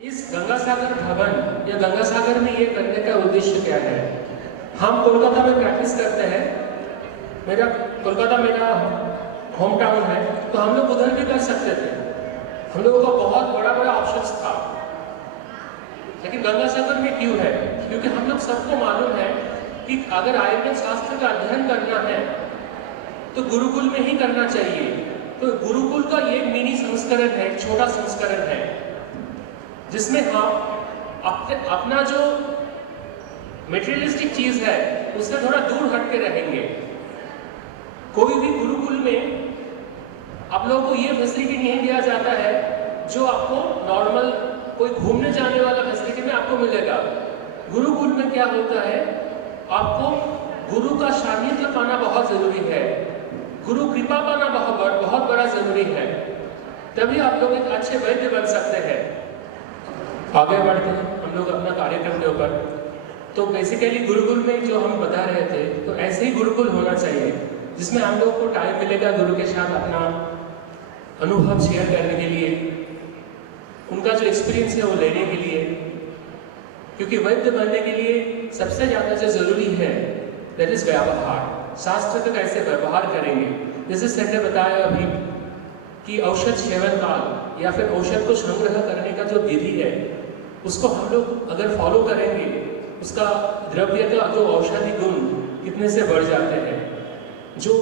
इस गंगा सागर भवन या गंगा सागर में ये करने का उद्देश्य क्या है? हम कोलकाता में प्रैक्टिस करते हैं। कोलकाता मेरा होम टाउन है, तो हम लोग उधर भी कर सकते थे। हम लोगों का बहुत बड़ा बड़ा ऑप्शंस था, लेकिन गंगा सागर में क्यों है? क्योंकि हम लोग सबको मालूम है कि अगर आयुर्वेद शास्त्र का अध्ययन करना है तो गुरुकुल में ही करना चाहिए। तो गुरुकुल का ये मिनी संस्करण है, छोटा संस्करण है, जिसमें हम अपना जो मेटेरियलिस्टिक चीज है उससे थोड़ा दूर हट के रहेंगे। कोई भी गुरुकुल में आप लोगों को ये फैसिलिटी नहीं दिया जाता है जो आपको नॉर्मल कोई घूमने जाने वाला फैसिलिटी में आपको मिलेगा। गुरुकुल में क्या होता है, आपको गुरु का सानिध्य पाना बहुत जरूरी है, गुरु कृपा पाना बहुत बड़ा जरूरी है, तभी आप लोग एक अच्छे वैद्य बन सकते हैं। आगे बढ़ते हैं हम लोग अपना कार्यक्रम के ऊपर। तो बेसिकली गुरुकुल में जो हम बता रहे थे, तो ऐसे ही गुरुकुल होना चाहिए जिसमें हम लोग को टाइम मिलेगा गुरु के साथ अपना अनुभव शेयर करने के लिए, उनका जो एक्सपीरियंस है वो लेने के लिए। क्योंकि वैद्य बनने के लिए सबसे ज़्यादा जो जरूरी है दैट इज व्यवहार। शास्त्र का कैसे व्यवहार करेंगे, जैसे सर ने बताया अभी कि औषध सेवन काल या फिर औषध को संग्रह करने का जो विधि है उसको हम लोग अगर फॉलो करेंगे, उसका द्रव्य का जो औषधि गुण कितने से बढ़ जाते हैं, जो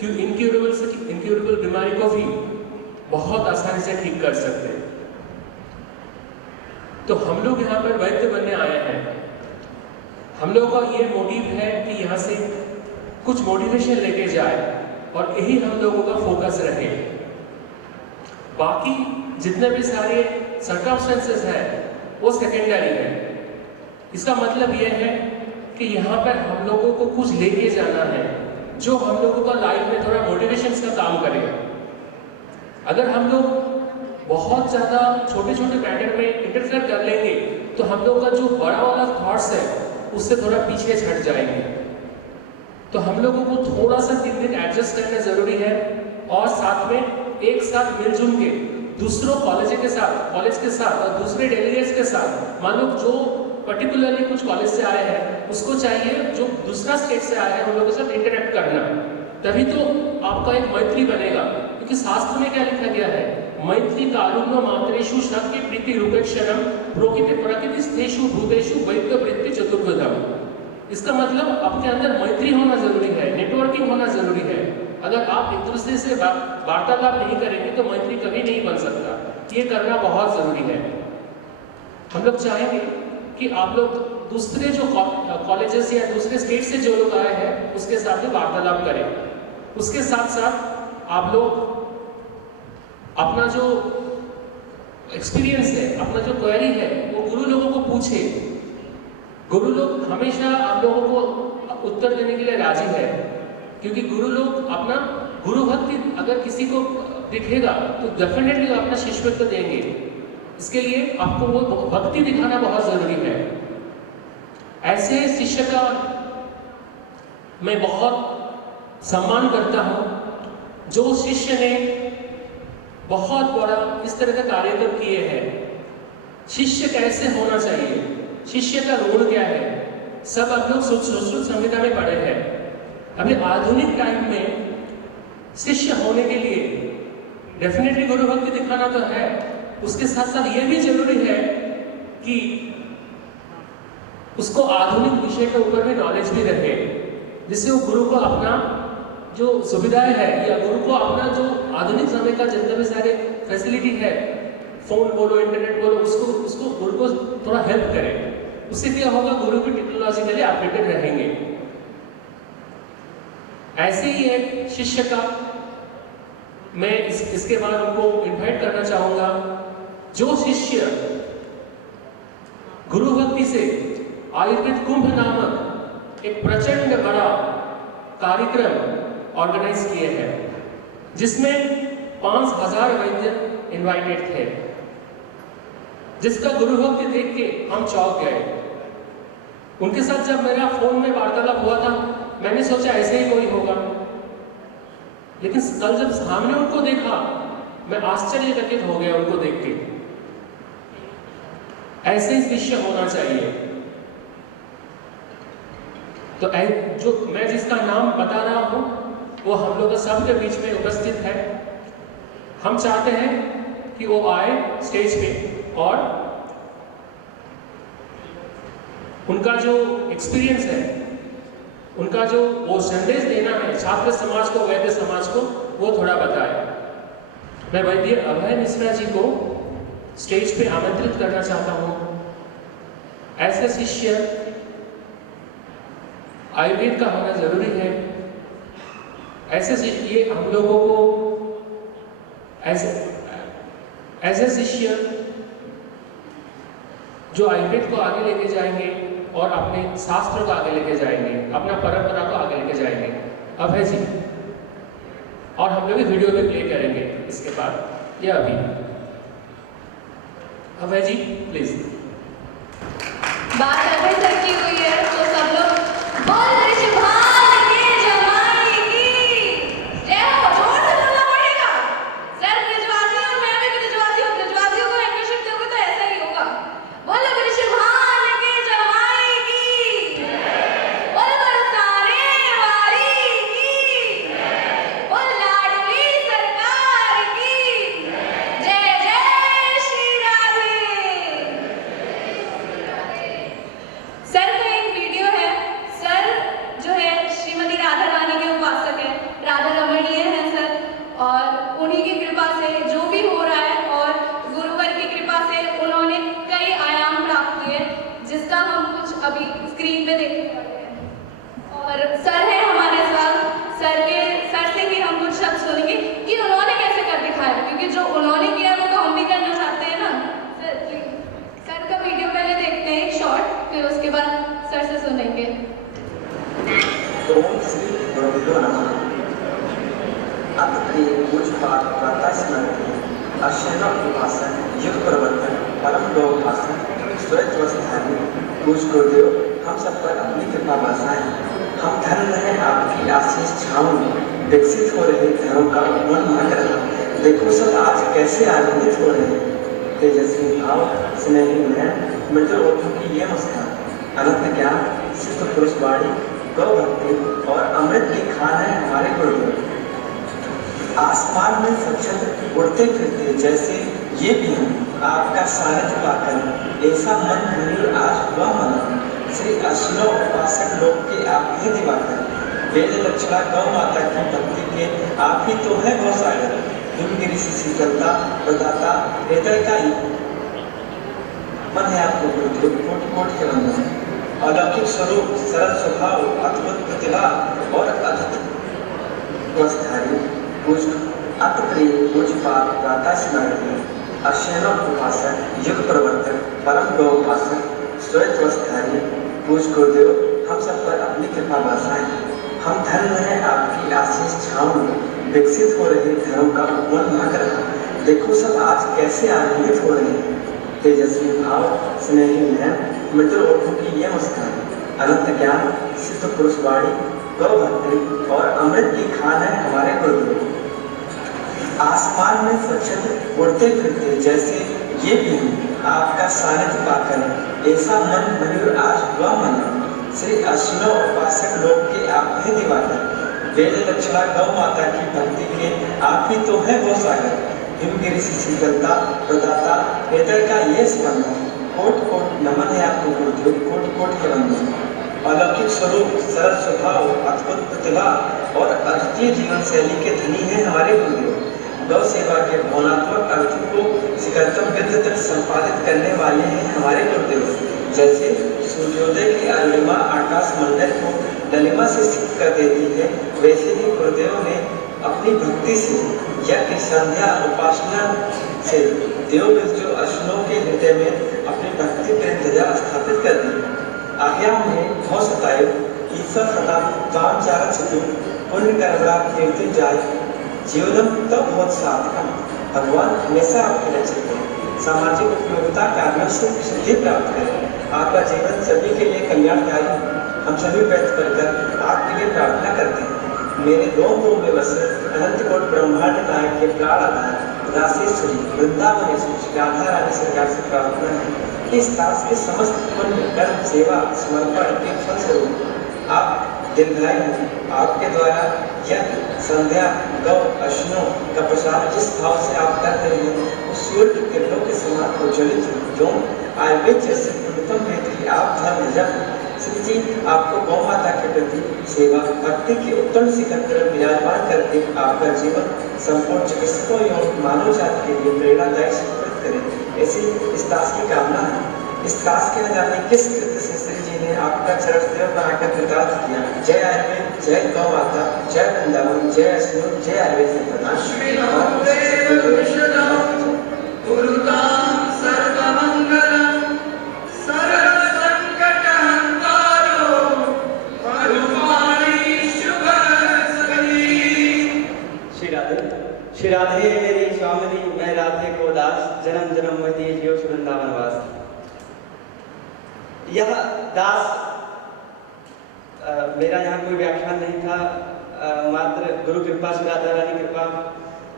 इनक्यूरेबल बीमारी को भी बहुत आसानी से ठीक कर सकते हैं। तो हम लोग यहाँ पर वैद्य बनने आए हैं। हम लोगों का ये मोटिव है कि यहाँ से कुछ मोटिवेशन लेके जाए और यही हम लोगों का फोकस रहे। बाकी जितने भी सारे सर्कमस्टेंसेस हैं वो सेकेंडरी है। इसका मतलब यह है कि यहाँ पर हम लोगों को कुछ लेके जाना है जो हम लोगों का लाइफ में थोड़ा मोटिवेशन का काम करेगा। अगर हम लोग बहुत ज़्यादा छोटे छोटे मैटर में इंटरफेयर कर लेंगे तो हम लोग का जो बड़ा वाला थॉट्स है उससे थोड़ा पीछे हट जाएंगे। तो हम लोगों को थोड़ा सा दिन एडजस्ट करना जरूरी है और साथ में एक साथ मिलजुल के दूसरों कॉलेज के साथ और दूसरे डेलीगेट्स के साथ, मान लो जो पर्टिकुलरली कुछ कॉलेज से आए हैं उसको चाहिए जो दूसरा स्टेट से आए हैं उन लोगों के साथ इंटरेक्ट करना, तभी तो आपका एक मैत्री बनेगा। क्योंकि शास्त्र में क्या लिखा गया है, मैत्री कारुण्य मात्रेषु शक्ति प्रीति रूपेक्षरम प्रकृतिस्थेषु भूतेषु वैद्य वृत्ति चतुर्विधम। इसका मतलब आपके अंदर मैत्री होना जरूरी है, नेटवर्किंग होना जरूरी है। अगर आप एक दूसरे से वार्तालाप नहीं करेंगे तो मैत्री कभी नहीं बन सकता। ये करना बहुत जरूरी है। हम लोग चाहेंगे कि आप लोग दूसरे जो कॉलेजेस या दूसरे स्टेट से जो लोग आए हैं उसके साथ भी वार्तालाप करें। उसके साथ साथ आप लोग अपना जो एक्सपीरियंस है, अपना जो क्वेरी है वो गुरु लोगों को पूछे। गुरु लोग हमेशा आप लोगों को उत्तर देने के लिए राजी है, क्योंकि गुरु लोग अपना गुरु भक्ति अगर किसी को दिखेगा तो डेफिनेटली अपना शिष्यत्व देंगे। इसके लिए आपको वो भक्ति दिखाना बहुत जरूरी है। ऐसे शिष्य का मैं बहुत सम्मान करता हूँ जो शिष्य ने बहुत बड़ा इस तरह का कार्यक्रम किए हैं। शिष्य कैसे होना चाहिए, शिष्य का रोल क्या है, सब आप लोग सुश्रुत संहिता में पढ़े हैं। अभी आधुनिक टाइम में शिष्य होने के लिए डेफिनेटली गुरु भक्ति दिखाना तो है, उसके साथ साथ ये भी जरूरी है कि उसको आधुनिक विषय के ऊपर भी नॉलेज भी रहे, जिससे वो गुरु को अपना जो सुविधाएं है या गुरु को अपना जो आधुनिक समय का जितने भी सारे फैसिलिटी है, फोन बोलो इंटरनेट बोलो, उसको गुरु को थोड़ा हेल्प करे। उससे क्या होगा, गुरु भी टेक्नोलॉजिकली अपडेटेड रहेंगे। ऐसे ही एक शिष्य का मैं इसके बाद उनको इनवाइट करना चाहूंगा। जो शिष्य गुरु भक्ति से आयुर्वेद कुंभ नामक एक प्रचंड बड़ा कार्यक्रम ऑर्गेनाइज किए हैं, जिसमें 5000 वैद्य इनवाइटेड थे, जिसका गुरु भक्ति देख के हम चौंक गए। उनके साथ जब मेरा फोन में वार्तालाप हुआ था मैंने सोचा ऐसे ही कोई होगा, लेकिन कल जब सामने उनको देखा मैं आश्चर्यचकित हो गया उनको देख के। ऐसे शिष्य होना चाहिए। तो जो मैं जिसका नाम बता रहा हूं वो हम लोग सबके बीच में उपस्थित है। हम चाहते हैं कि वो आए स्टेज पे और उनका जो एक्सपीरियंस है, उनका जो वो संदेश देना है छात्र समाज को, वैद्य समाज को, वो थोड़ा बताए। मैं वैद्य अभय मिश्रा जी को स्टेज पे आमंत्रित करना चाहता हूं। ऐसे शिष्य आयुर्वेद का होना जरूरी है। ऐसे ये हम लोगों को ऐसे शिष्य जो आयुर्वेद को आगे लेके जाएंगे और अपने शास्त्र को आगे लेके जाएंगे, अपना परंपरा को आगे लेके जाएंगे। अभय जी, और हम लोग वीडियो भी प्ले करेंगे इसके बाद या अभी। अभय जी प्लीज। बात अभय सर की हुई है तो सब लोग बोल ऋषभान के जमाने की जय हो, जोर से बोलना पड़ेगा। सर ब्रिजवासी और मैं भी ब्रिजवासी हूँ, ब्रिजवासियों को एडमिशन दोगे तो ऐसा ही होगा। बोलो ऋषभान के जमाने की, बोलो सारे वारी की, बोल लाडली सरकार की, जय जय श्री राधे। सर का एक वीडियो है। सर जो है श्रीमती राधा रानी के उपासक है, राधा रमणीय है सर, और उन्हीं की कृपा से जो भी हो रहा है और गुरुवर की कृपा से उन्होंने कई आयाम प्राप्त किए, जिसका हम कुछ अभी स्क्रीन पे देखने वाले हैं। और सर है हमारे साथ, सर से ही हम कुछ शब्द सुनेंगे कि उन्होंने कैसे कर दिखाया, क्योंकि जो उन्होंने किया वो तो हम भी करना चाहते हैं ना। सर प्लीज, सर का वीडियो पहले देखते हैं एक शॉर्ट, फिर उसके बाद सर से सुनेंगे। ओम श्री गुरुभ्यो नमः। अत प्रिय पूज्यपाद प्रातः स्मृति अक्षर उपासन युग प्रवर्तन परम गौभाषण स्वयंवस्थानी पूज्य गुरुदेव हम सब पर अपनी कृपा बरसाएं। हम धन रहे आपकी आशीष छाँव में, विकसित हो रहे धर्म का मन भाग रहा। देखो सब आज कैसे आनंदित हो रहे हैं। तेजस्वी भाव स्नेही नयन मृदु ओठों की ये मुस्कान, अनंत ज्ञान सिद्ध पुरुष वाणी गौ भक्ति और अमृत की खान है हमारे गुरुदेव। आसमान में स्वच्छंद उड़ते फिरते जैसे ये भी हम आपका सानिध्य पाकर ऐसा मन भरी आज हुआ मना। श्री अश्विनो उपासक लोक के आप ही दिवाकर, वेद लक्षणा गौ माता की भक्ति के आप ही तो है गौ सागर। हिमगिरी से शीतलता प्रदाता हृदय का ही मन है आपको गुरुदेव, कोटि कोटि के वंदन। अलौकिक स्वरूप सरल स्वभाव अद्भुत प्रतिभा और अद्भुत वस्थारी पूज्य अत प्रिय पूज्यपाद प्रातः स्मृति अक्षर उपासक युग प्रवर्तन परम गौभाषण स्वयंवस्थानी पूज्य गुरुदेव हम सब पर अपनी कृपा बरसाएं। हम धन रहे आपकी आशीष छाँव में, विकसित हो रहे धर्म का मन भाग रहा। देखो सब आज कैसे आनंदित हो रहे हैं। तेजस्वी भाव स्नेही नयन मृदु ओठों की ये मुस्कान, अनंत ज्ञान सिद्ध पुरुष वाणी गौ भक्ति और अमृत की खान है हमारे गुरुदेव। आसमान में स्वच्छंद उड़ते फिरते जैसे ये भी हम आपका सानिध्य पाकर ऐसा मन भरी आज हुआ मना। श्री अश्विनो उपासक लोक के आप ही दिवाकर, वेद लक्षणा गौ माता की भक्ति के आप ही तो है गौ सागर। हिमगिरी से शीतलता प्रदाता हृदय का ये स्पंदन, कोट कोट नमन है आपको गुरुदेव, कोट कोट के वंदन। अलौकिक स्वरूप सरल स्वभाव अद्भुत प्रतिभा और अद्वितीय जीवन शैली के धनी है हमारे गुरुदेव। गौ सेवा के भावनात्मक अर्थों को शिखरतम बिंदु तक संपादित करने वाले हैं हमारे गुरुदेव। जैसे सूर्योदय की अरुणिमा आकाश मंडल को ललिमा से सिद्ध कर देती है, वैसे ही गुरुदेव ने अपनी भक्ति से यज्ञ संध्या उपासना से देव जो अश्विनों के हृदय में अपनी भक्ति प्रेम ध्वजा स्थापित कर दी। आज्ञा में भव सताए ईश्वर सदा दान चार चतुर पुण्य कर्मणा कीर्ति जाय जीवनम तब बहुत सार्थकम। भगवान हमेशा आपके रक्षक हैं। सामाजिक उपयोगिता कार्यों से सिद्धि प्राप्त करें। आपका जीवन सभी के लिए कल्याणकारी। हम सभी व्यक्त कर आपके लिए प्रार्थना करते हैं। मेरे दो में बसे अनंत कोट ब्रह्मांड नायक के प्राण आधार राशेश्वरी वृंदावनेश्वरी राधा रानी सरकार से प्रार्थना है इस दास के समस्त पुण्य कर्म सेवा समर्पण के फलस्वरूप आप दीर्घायु आपके द्वारा यज्ञ संध्या गौ अश्विनों का प्रसाद जिस भाव से आप कर रहे हैं उस सूर्य की किरणों के समान प्रज्वलित जो आयुर्वेद जैसे उत्तम भेद आप धर्म जप श्री जी आपको गौ माता के प्रति सेवा भक्ति के उत्तम शिखर पर विराजमान करके आपका जीवन संपूर्ण चिकित्सकों एवं मानव जाति के लिए प्रेरणादायी सुकृत करे ऐसी इस दास की कामना है। इस दास के न जाने किस कृत्य से श्री जी ने आपका चरण देव बनाकर कृतार्थ किया। जय आयुर्वेद, जय गौ माता, जय वृंदावन, जय अश्विन, जय आयुर्वेद श्री राधे मेरी स्वामिनी, मैं राधे को दास, जन्म जन्म में दिए जियो वृंदावन वास। यह दास मेरा यहाँ कोई व्याख्यान नहीं था, मात्र गुरु कृपा से, राधा रानी कृपा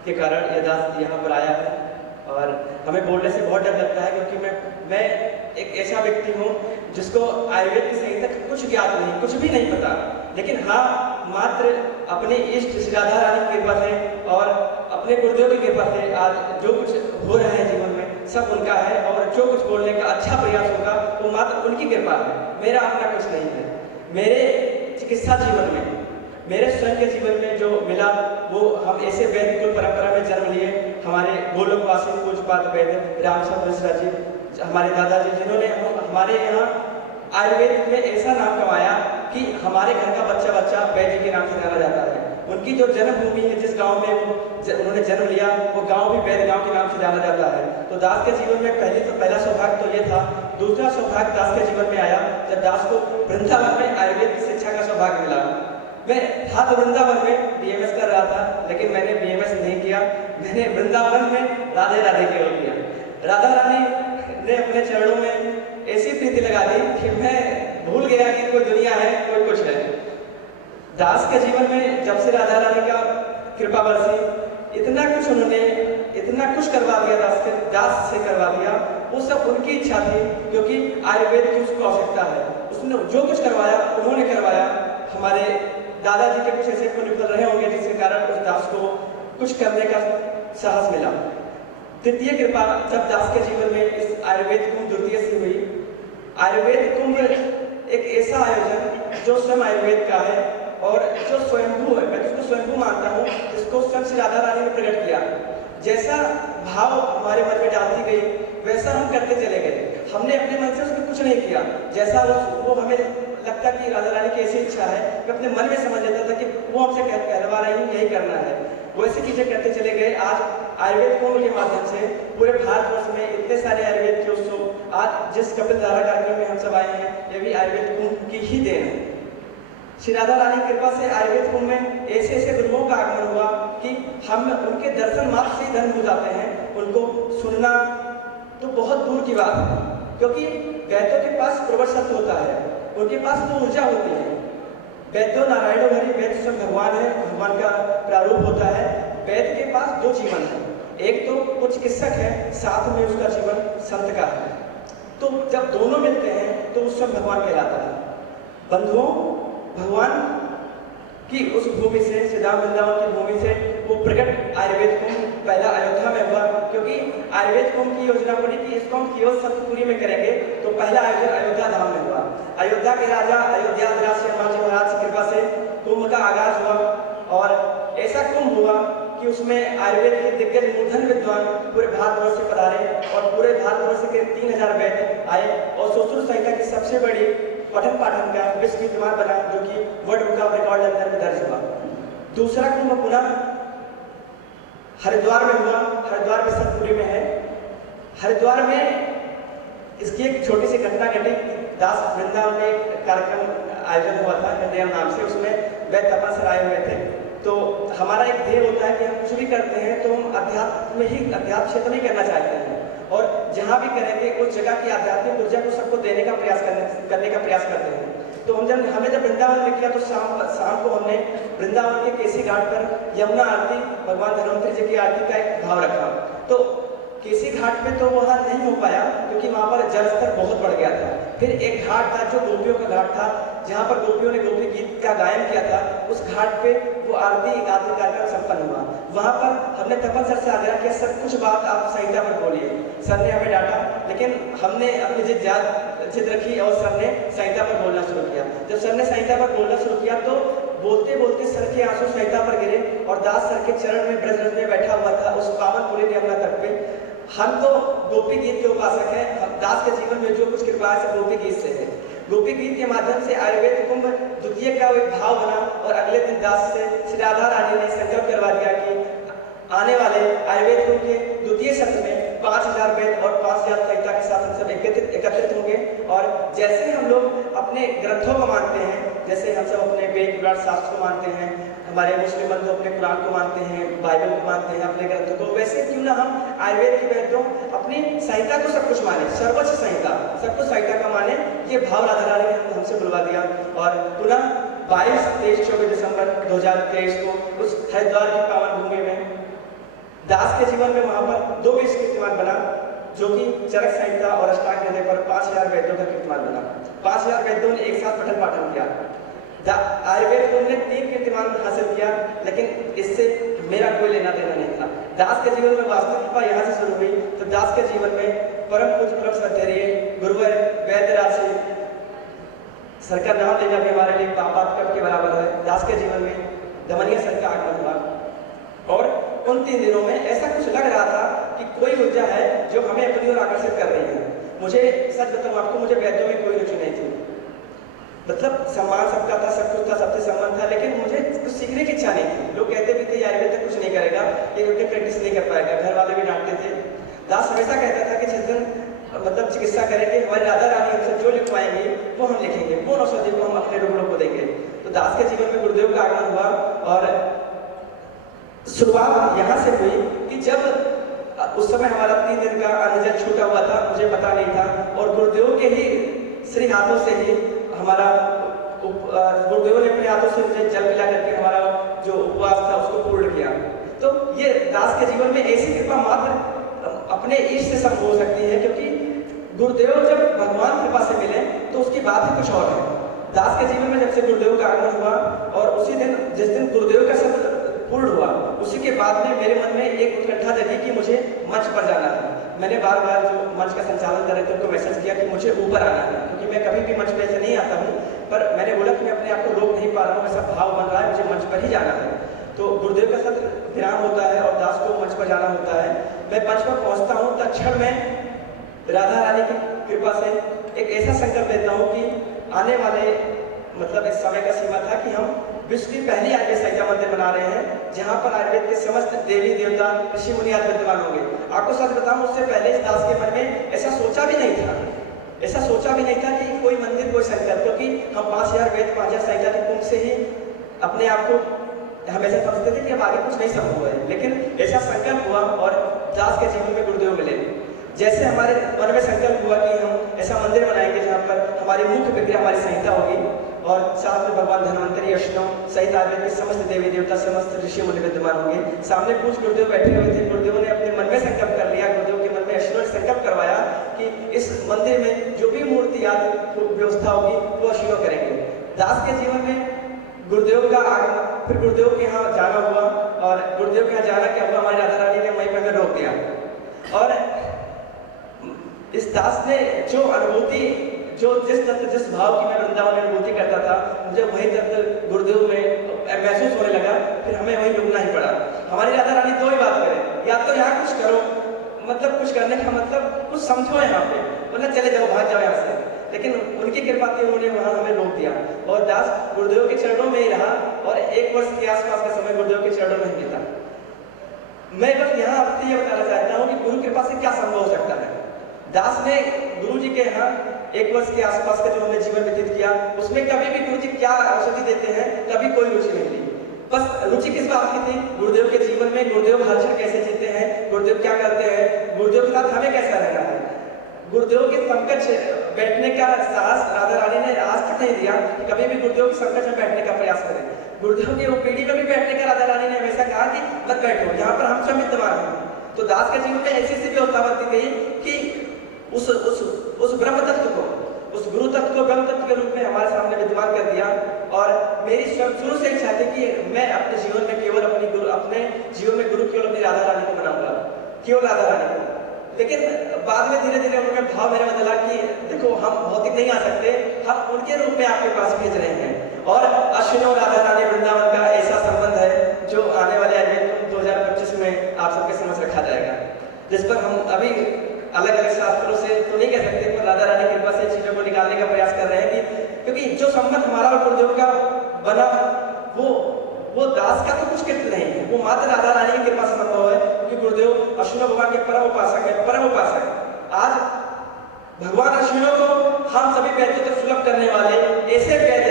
के कारण यह दास यहाँ पर आया है। और हमें बोलने से बहुत डर लगता है क्योंकि मैं एक ऐसा व्यक्ति हूँ जिसको आयुर्वेद की सही तक कुछ ज्ञात नहीं, कुछ भी नहीं पता, लेकिन हाँ मात्र अपने इष्ट श्री राधा रानी की कृपा से और अपने गुरुदेव की कृपा से आज जो कुछ हो रहा है जीवन में सब उनका है, और जो कुछ बोलने का अच्छा प्रयास होगा वो मात्र उनकी कृपा है, मेरा अपना कुछ नहीं है। मेरे चिकित्सा जीवन में, मेरे स्वयं के जीवन में जो मिला वो हम ऐसे वैदिक कुल परंपरा में जन्म लिए। हमारे गोलोकवासी पूज्यपाद वैद्य रामचंद्र मिश्रा जी, हमारे दादाजी, जिन्होंने हमारे यहाँ आयुर्वेद में ऐसा नाम कमाया कि हमारे घर का बच्चा बच्चा वैद्य के नाम से जाना जाता है। उनकी जो जन्मभूमि है, जिस गांव में उन्होंने जन्म लिया, वो गांव भी वैद्य गांव के नाम से जाना जाता है। तो दास के जीवन में पहला सौभाग्य तो ये था। दूसरा सौभाग्य दास के जीवन में आया जब दास को वृंदावन में आयुर्वेद की शिक्षा का सौभाग्य मिला। मैं था तो वृंदावन में बीएमएस कर रहा था, लेकिन मैंने बीएमएस नहीं किया, मैंने वृंदावन में राधे राधे केवल किया। राधा रानी ने अपने चरणों में ऐसी प्रीति लगा दी कि मैं भूल गया कि कोई दुनिया है, कोई कुछ है। दास के जीवन में जब से राधा रानी का कृपा बरसी, इतना कुछ उन्होंने, इतना कुछ करवा दिया, दास से करवा दिया। वो सब उनकी इच्छा थी क्योंकि आयुर्वेद की उसको आवश्यकता है। उसने जो कुछ करवाया उन्होंने करवाया। हमारे दादाजी के कुछ ऐसे पुण्य फल रहे होंगे जिसके कारण उस दास को कुछ करने का साहस मिला। तृतीय कृपा जब दास के जीवन में इस आयुर्वेद कुंभ द्वितीय से हुई। आयुर्वेद कुंभ एक ऐसा आयोजन जो स्वयं आयुर्वेद का है और जो स्वयंभू है, मैं उसको स्वयंभू मानता हूँ, जिसको स्वयं श्री राधा रानी ने प्रकट किया। जैसा भाव हमारे मन में डालती गई वैसा हम करते चले गए। हमने अपने मन से उसमें कुछ नहीं किया। जैसा वो हमें लगता कि राधा रानी की ऐसी इच्छा है, मैं अपने मन में समझ लेता था कि वो हमसे कहलवा रही है, यही करना है। वैसे चीजें करते चले गए। आज आयुर्वेद कुंभ के माध्यम से पूरे भारतवर्ष में इतने सारे आयुर्वेद के उत्सव, आज जिस कपिल धारा कार्यक्रम में हम सब आए हैं, ये भी आयुर्वेद कुंभ की ही देन है। श्री राधा रानी की कृपा से आयुर्वेद कुंभ में ऐसे ऐसे गुरुओं का आगमन हुआ कि हम उनके दर्शन मात्र से ही धन्य हो जाते हैं। उनको सुनना तो बहुत दूर की बात है, क्योंकि वैद्यों के पास प्रबल शब्द होता है, उनके पास वो ऊर्जा होती है। वैद्यो नारायणो हरि, वैद्य स्वयं भगवान है, भगवान का प्रारूप होता है। वैद्य के पास दो जीवन है, एक तो वो चिकित्सक है, साथ में उसका जीवन संत का है। तो जब दोनों मिलते हैं तो वो स्वयं भगवान कहलाता है। बंधुओं, भगवान की उस भूमि से, श्री राम वृंदावन की भूमि से वो प्रकट आयुर्वेद कुंभ पहला अयोध्या में हुआ, क्योंकि आयुर्वेद कुंभ की योजना बनी कि इसको हम केवल सप्तपुरी में करेंगे। तो पहला आयोजन अयोध्या धाम में हुआ। अयोध्या के राजा अयोध्याधिराज श्री हनुमान जी महाराज की कृपा से कुंभ का आगाज हुआ, और ऐसा कुंभ हुआ कि उसमें आयुर्वेद के दिग्गज मूर्धन्य विद्वान पूरे भारतवर्ष से पधारे, और पूरे भारतवर्ष के 3000 वैद्य आए, और सुश्रुत संहिता की सबसे बड़ी पठन पाठन का विश्व कीर्तिमान बना, जो कि वर्ल्ड बुक ऑफ रिकॉर्ड अंदर में दर्ज हुआ। दूसरा कुंभ पुनः हरिद्वार में हुआ। हरिद्वार में सतपुरी में है। हरिद्वार में इसकी एक छोटी सी घटना घटी। दास वृंदावन में एक कार्यक्रम आयोजन हुआ था हृदय नाम से, उसमें वह तपस्या आए हुए थे। तो हमारा एक ध्येय होता है कि हम कुछ भी करते हैं तो हम अध्यात्म में ही, अध्यात्म क्षेत्र में ही करना चाहते हैं, और जहाँ भी करेंगे उस जगह की आध्यात्मिक ऊर्जा को सबको देने का प्रयास करने का प्रयास करते हैं। तो हमें जब वृंदावन में किया तो शाम को हमने वृंदावन के केसी घाट पर यमुना आरती, भगवान धन्वंतरी जी की आरती का एक भाव रखा। तो केसी घाट पे तो वहाँ नहीं हो पाया क्योंकि वहाँ पर जल स्तर बहुत बढ़ गया था। फिर एक घाट था जो गोपियों का घाट था, जहाँ पर गोपियों ने गोपी गीत का गायन किया था। उस घाट पे वो आरती कार्यक्रम संपन्न हुआ। वहाँ पर हमने तपन सर से आग्रह किया, सर कुछ बात आप संहिता पर बोलिए। सर ने हमें डांटा, लेकिन हमने अपनी जिद रखी और सर ने संहिता पर बोलना शुरू किया। जब सर ने संहिता पर बोलना शुरू किया तो बोलते बोलते सर के आंसू संहिता पर गिरे और दास सर के चरण में ब्रजरथ में बैठा हुआ था उस पावन पुलिन यमुना तट पे। हम तो गोपी गीत के उपासक हैं, दास के जीवन में जो कुछ कृपा है गोपी गीत से है। गोपी गीत के माध्यम से आयुर्वेद कुंभ द्वितीय का एक भाव बना और अगले दिन दास से श्री राधा रानी ने संकल्प करवा दिया कि आने वाले आयुर्वेद कुंभ के द्वितीय सत्र में 5000 वेद और 5000 संहिता के साथ हम सब एकत्रित होंगे। और जैसे हम लोग अपने ग्रंथों को मानते हैं, जैसे हम सब अपने वेद पुराण शास्त्र को मानते हैं, हमारे मुस्लिम बंधु अपने कुरान को मानते हैं, बाइबल को मानते हैं, अपने ग्रंथों को, वैसे क्यों ना हम आयुर्वेद के वेदों अपनी संहिता को सब कुछ माने, सर्वोच्च संहिता, सब कुछ संहिता का माने। ये भाव राधा रानी ने हमसे बुलवा दिया। और पुनः 22, 23, 24 दिसंबर 2023 को उस हरिद्वार की पावन भूमि में दास के जीवन में वहां पर 2 विश्व कीर्तिमान बना, जो कि चरक संहिता और अष्टांग हृदय पर 5000 वेदों का कीर्तिमान बना। 5000 वेदों ने एक साथ पठन पाठन किया। आयुर्वेद को ने 3 कीर्तिमान हासिल किया, लेकिन इससे मेरा कोई लेना देना नहीं था। दास के जीवन में वास्तविक कृपा यहाँ से शुरू हुई। तो दास के जीवन में परम पूज्य परम श्रद्धेय गुरुवर वैद्यराज सर का नाम लेना भी हमारे लिए पाप के बराबर है। दास के जीवन में दमनिया सर का आगमन हुआ और उन 3 दिनों में ऐसा कुछ लग रहा था कि कोई ऊर्जा है जो हमें अपनी ओर आकर्षित कर रही है। मुझे सच बताऊं आपको, मुझे वैद्यों में कोई रुचि नहीं थी। मतलब सम्मान सबका था, सब कुछ था, सबसे संबंध था, लेकिन मुझे कुछ सीखने की इच्छा नहीं थी। लोग कहते भी थे आयुर्वेद तक कुछ नहीं करेगा, ये उनके प्रैक्टिस नहीं कर पाएगा। घर वाले भी डांटते थे। दास हमेशा कहता था कि जिस दिन मतलब चिकित्सा करेंगे, हमारी राधा रानी हमसे जो लिखवाएंगे वो हम लिखेंगे, वो औषधि को हम अपने रुग्णों को देंगे। तो दास के जीवन में गुरुदेव का आगमन हुआ और शुरुआत यहाँ से हुई कि जब उस समय हमारा 3 दिन का अन्न छूटा हुआ था, मुझे पता नहीं था, और गुरुदेव के ही श्री हाथों से ही हमारा गुरुदेव ने अपने हाथों से मुझे जल पिला करके हमारा जो उपवास था उसको पूर्ण किया। तो ये दास के जीवन में ऐसी कृपा मात्र अपने ईश से संभव हो सकती है, क्योंकि गुरुदेव जब भगवान कृपा से मिले तो उसकी बात ही कुछ और है। दास के जीवन में जब से गुरुदेव का आगमन हुआ और उसी दिन जिस दिन गुरुदेव का सत्र पूर्ण हुआ, उसी के बाद में मेरे मन में एक उत्कंठा जगी कि मुझे मंच पर जाना है। मैंने बार बार जो मंच का संचालन कर रहे थे उनको मैसेज किया कि मुझे ऊपर आना है, क्योंकि मैं कभी भी मंच पे ऐसे नहीं आता हूँ। पर मैंने बोला कि मैं अपने आप को रोक नहीं पा रहा हूँ, ऐसा भाव बन रहा है, मुझे मंच पर ही जाना है। तो गुरुदेव का सत्र विराम होता है और दास को मंच पर जाना होता है। मैं मंच पर पहुँचता हूँ, तत्क्षण में राधा रानी की कृपा से एक ऐसा संकल्प लेता हूँ कि आने वाले मतलब इस समय का सीमा था कि हम विश्व की पहली आयुर्वेद संहिता मंदिर बना रहे हैं, जहाँ पर आयुर्वेद के समस्त देवी देवता ऋषि मुनि आदि विद्वान होंगे। आपको सच बताऊं, उससे पहले इस दास के मन में ऐसा सोचा भी नहीं था, ऐसा सोचा भी नहीं था कि कोई मंदिर कोई संकल्प, क्योंकि हम 5000 वेद 5000 संहिता के कुंभ से ही अपने आप को हमेशा समझते थे कि अब आगे कुछ नहीं संभव है। लेकिन ऐसा संकल्प हुआ और दास के जीवन में गुरुदेव मिले। जैसे हमारे मन में संकल्प हुआ कि हम ऐसा मंदिर बनाएंगे जहाँ पर हमारी मुख्य विग्रह हमारी संहिता होगी और साथ में भगवान धन्वंतरी अष्टम सहित आयुर्वेद के समस्त देवी देवता समस्त ऋषि मुनि विद्यमान होंगे। सामने पूज्य गुरुदेव बैठे हुए थे। गुरुदेव ने अपने मन में संकल्प कर लिया, गुरुदेव के मन में अश्विनों ने संकल्प करवाया कि इस मंदिर में जो भी मूर्ति आदि व्यवस्था होगी वो अश्विनों करेंगे। दास के जीवन में गुरुदेव का आगमन, फिर गुरुदेव के यहाँ जाना हुआ और गुरुदेव के यहाँ जाना क्या हुआ, हमारी राधा रानी ने वहीं पर रोक दिया। और इस दास ने जो अनुभूति, जो जिस तत्व जिस भाव की मैं वृंदावन में अनुभूति करता था, मुझे वही तत्व गुरुदेव में महसूस होने लगा। फिर हमें वहीं रुकना ही पड़ा। हमारी राधा रानी 2 ही बात करें, या तो यहाँ कुछ करो, मतलब कुछ करने का मतलब कुछ समझो यहाँ पे, वरना चले जाओ, भाग जाओ यहाँ से। लेकिन उनकी कृपा थी, उन्होंने वहाँ हमें रोक दिया और दास गुरुदेव के चरणों में ही रहा और 1 वर्ष के आसपास का समय गुरुदेव के चरणों में ही बीता। मैं बस यहाँ आपसे ये बताना चाहता हूँ कि गुरु कृपा से क्या संभव हो सकता है। दास ने गुरु जी के यहाँ 1 वर्ष के आसपास का जो हमने जीवन व्यतीत किया, उसमें कभी भी गुरु जी क्या औषधि देते हैं, कभी कोई रुचि नहीं ली। बस रुचि किस बात की थी, गुरुदेव के जीवन में गुरुदेव हर क्षण कैसे जीते हैं, गुरुदेव क्या करते हैं, गुरुदेव के साथ हमें कैसा रहना है। गुरुदेव के समकक्ष बैठने का साहस राधा रानी ने आज तक नहीं दिया कि कभी भी गुरुदेव के समकक्ष में बैठने का प्रयास करें। गुरुदेव की वो पीढ़ी में भी बैठने का राधा रानी ने हमेशा कहा कि मत बैठो, यहाँ पर हम सब विद्यमान हैं। तो दास के जीवन में ऐसी सी व्यवस्था बनती गई कि उस ब्रह्म तत्व को, उस गुरु तत्व को ब्रह्म तत्व के रूप में हमारे सामने विद्यमान कर दिया। और मेरी शुरू से इच्छा थी कि मैं अपने जीवन में केवल अपने जीवन में गुरु केवल अपनी राधा रानी को बनाऊंगा, केवल राधा रानी को। लेकिन बाद में धीरे धीरे उनमें भाव मेरा बदला कि देखो हम भौतिक नहीं आ सकते, हम उनके रूप में आपके पास भेज रहे हैं। और अश्विनी और राधा रानी वृंदावन का ऐसा संबंध है जो आने वाले आध्यात्म 2025 में आप सबके समझ रखा जाएगा, जिस पर हम अभी अलग अलग शास्त्रों से तो नहीं कह सकते, पर राधा रानी की कृपा से चीजों को निकालने का प्रयास कर रहे हैं कि क्योंकि जो संबंध हमारा और गुरुदेव का बना वो दास का तो कुछ कृत्य नहीं है, वो मात्र राधा रानी की कृपा से संभव है, क्योंकि गुरुदेव अश्विनी भगवान के परम उपासक है, परम उपासक। आज भगवान अश्विनी को हम सभी वैद्यों तक सुलभ करने वाले ऐसे वैद्य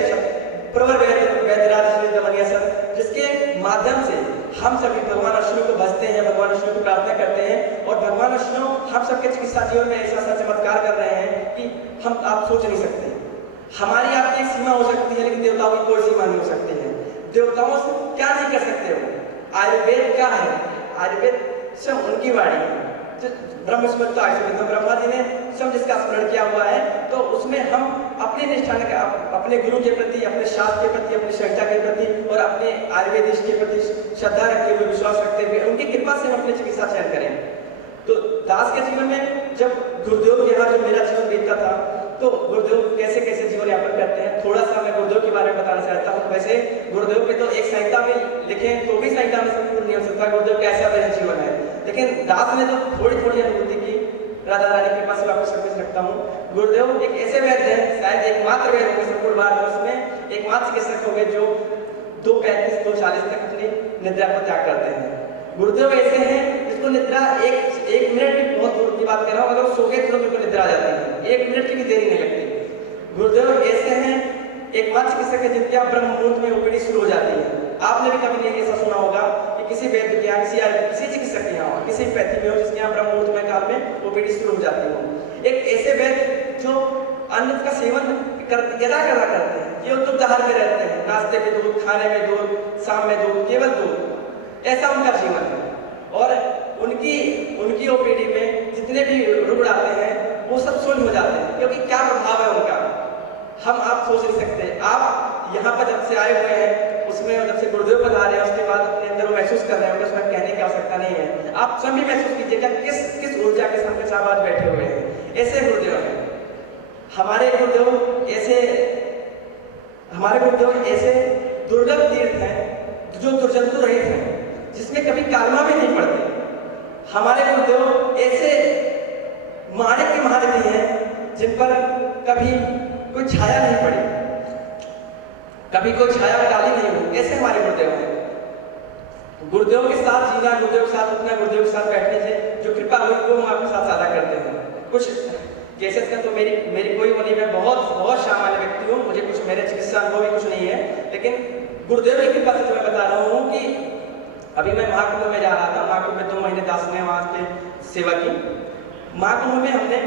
प्रवर वैद्यराज दमनिया सर, जिसके माध्यम से हम सभी भगवान अश्विनी को भजते हैं, भगवान अश्विनी को प्रार्थना करते हैं। और भगवान अश्विनी हम सबके चिकित्सा जीवन में ऐसा चमत्कार कर रहे हैं कि हम आप सोच नहीं सकते। हमारी आपकी एक सीमा हो सकती है, लेकिन देवताओं की कोई सीमा नहीं हो सकती है। देवताओं से क्या नहीं कर सकते हो। आयुर्वेद क्या है? आयुर्वेद से उनकी वाणी ब्रह्म स्मृत आयुर्वेद ब्रह्मा जी ने सब जिसका स्मरण किया हुआ है, तो उसमें हम अपने निष्ठान का, अपने गुरु के प्रति, अपने शास्त्र के प्रति, अपनी श्रद्धा के प्रति और अपने आयुर्वेदिश के प्रति श्रद्धा रखते हुए, विश्वास रखते हुए उनकी कृपा से हम अपनी चिकित्सा चयन करें। तो दास के जीवन में जब गुरुदेव के यहाँ जो मेरा जीवन बीतता था, तो गुरुदेव कैसे कैसे जीवन यापन करते हैं, थोड़ा सा मैं गुरुदेव के बारे में बताना चाहता हूँ। वैसे गुरुदेव पे तो एक संहिता में लिखे तो भी संहिता में संपूर्ण नहीं हो सकता गुरुदेव कैसा मेरा जीवन है, लेकिन दास ने तो थोड़ी थोड़ी अनुभूति की। राधा रानी के पास आपको सब कुछ रखता हूँ। गुरुदेव एक ऐसे वैद्य हैं, शायद एकमात्र वैद्य होंगे संपूर्ण भारतवर्ष में, एकमात्र चिकित्सक होंगे जो 2:35-2:40 तक अपनी निद्रा को त्याग करते हैं। गुरुदेव ऐसे हैं जिसको निद्रा एक मिनट की, बहुत दूर की बात कर रहा हूँ, अगर सो गए तो मेरे को निद्रा आ जाती है, 1 मिनट की भी देरी नहीं लगती। गुरुदेव ऐसे हैं एकमात्र चिकित्सक है जिनके यहाँ ब्रह्म मुहूर्त में ओपीडी शुरू हो जाती है। आपने भी कभी नहीं ऐसा सुना होगा कि किसी वैद्य के यहाँ, किसी चिकित्सक के यहाँ, किसी पैथी में हो जिसके यहाँ ब्रह्म मुहूर्त में काल में ओपीडी शुरू हो जाती हो। एक ऐसे वैद्य जो अन्न का सेवन यदा करा करते हैं, ये दुग्ध आहार में रहते हैं, नाश्ते में दूध, खाने में दूध, शाम में दूध, केवल दूध, ऐसा उनका जीवन है। और उनकी ओपीडी में जितने भी रुग्ण आते हैं वो सब शून्य हो जाते हैं, क्योंकि क्या प्रभाव है उनका हम आप सोच नहीं सकते। आप यहाँ पर जब से आए हुए हैं, उसमें जब से गुरुदेव बता रहे हैं, उसके बाद अपने अंदर वो महसूस कर रहे हैं, उसमें कहने की आवश्यकता नहीं है। आप स्वयं भी महसूस कीजिएगा किस ऊर्जा के सामने आप आज बैठे हुए हैं। ऐसे गुरुदेव हैं हमारे गुरुदेव, ऐसे दुर्लभ तीर्थ हैं जो दुर्जंतु रहित हैं, जिसमें कभी कालमा भी नहीं पड़ती। हमारे गुरुदेव ऐसे माणिक की महानदी हैं जिन पर कभी कोई छाया नहीं पड़ी, कभी कोई छाया काली नहीं हुई। ऐसे हमारे गुरुदेव हैं। गुरुदेव के साथ जीना, गुरुदेव के साथ उठना, गुरुदेव के साथ बैठने से जो कृपा हुई वो हम आपके साथ साझा करते हैं। कुछ केसेस का तो मेरी कोई वो नहीं, मैं बहुत सामान्य व्यक्ति हूँ, मुझे कुछ मेरे चिकित्सा अनुभव भी कुछ नहीं है, लेकिन गुरुदेव की कृपा से जो मैं बता रहा हूँ कि अभी मैं महाकुंभ में जा रहा था। महाकुंभ में 2 महीने दास ने वहाँ पे सेवा की। महाकुंभ में हमने